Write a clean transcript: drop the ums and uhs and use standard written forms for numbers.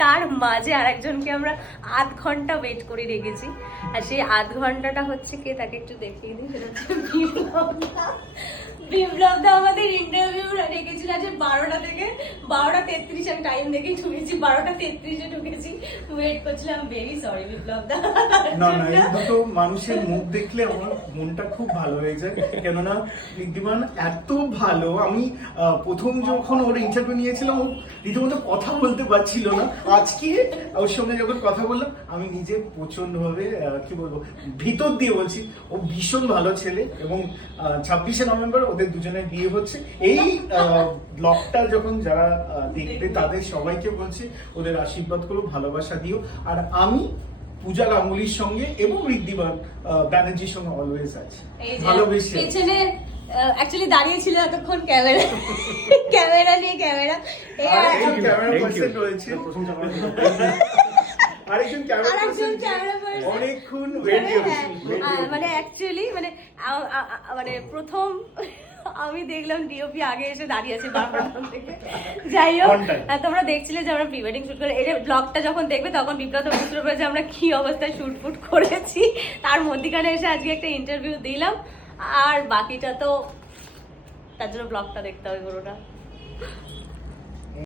তার মাঝে আরেকজনকে আমরা আধ ঘন্টা ওয়েট করে রেখেছি। আর সেই আধ ঘন্টাটা হচ্ছে কে, তাকে একটু দেখিয়ে দিই। সেটা হচ্ছে বিপ্লব দা আমাদের ইন্টারভিউ রেখেছিল আজ 12টা থেকে 12:33। আমি টাইম দেখেই ঢুকেছি, 12:33-এ ঢুকেছি। ওয়েট করছিলাম। ভেরি সরি বিপ্লব দা। না না, এই দুটো মানুষের মুখ দেখলে আমার মনটা খুব ভালো হয়ে যায়। কেননা ঋদ্ধিমান এত ভালো, আমি প্রথম যখন ওর ইন্টারভিউ নিয়েছিলাম ও রীতিমতো কথা বলতে পারছিল না। আজকে ওর সঙ্গে যখন কথা বললাম আমি নিজে প্রচন্ড ভাবে কি বলবো, ভিতর দিয়ে বলছি ও ভীষণ ভালো ছেলে। এবং 26শে নভেম্বর ওদের দুজনের বিয়ে হচ্ছে। এই ব্লগটা যখন যারা দেখবে তাদের সবাইকে বলছি ওদের আশীর্বাদ করো, ভালোবাসা দিও। আর আমি পূজা গাঙ্গুলির সঙ্গে এবং ঋদ্ধিমান ব্যানার্জির সঙ্গে অলওয়েজ আছি, ভালোবেসে। পেছনে অ্যাকচুয়ালি দাঁড়িয়ে ছিল এতক্ষণ ক্যামেরা নিয়ে ক্যামেরা পার্সন রয়েছে, আরেকজন ক্যামেরা পার্সন অনেকক্ষণ ওয়েট করেছে। মানে অ্যাকচুয়ালি মানে প্রথম আমি দেখলাম ডিওপি আগে এসে দাঁড়িয়ে আছে বারবার থেকে। যাই হোক, তোমরা দেখছিলে যে আমরা প্রি ওয়েডিং শুট করে, এই যে ব্লগটা যখন দেখবে তখন বিপ্লব বুঝতে পারবে যে আমরা কি অবস্থায় শুট ফুট করেছি। তার মধ্যখানে এসে আজকে একটা ইন্টারভিউ দিলাম। আর বাকিটা তো তার জন্য ব্লগটা দেখতে হবে পুরোটা।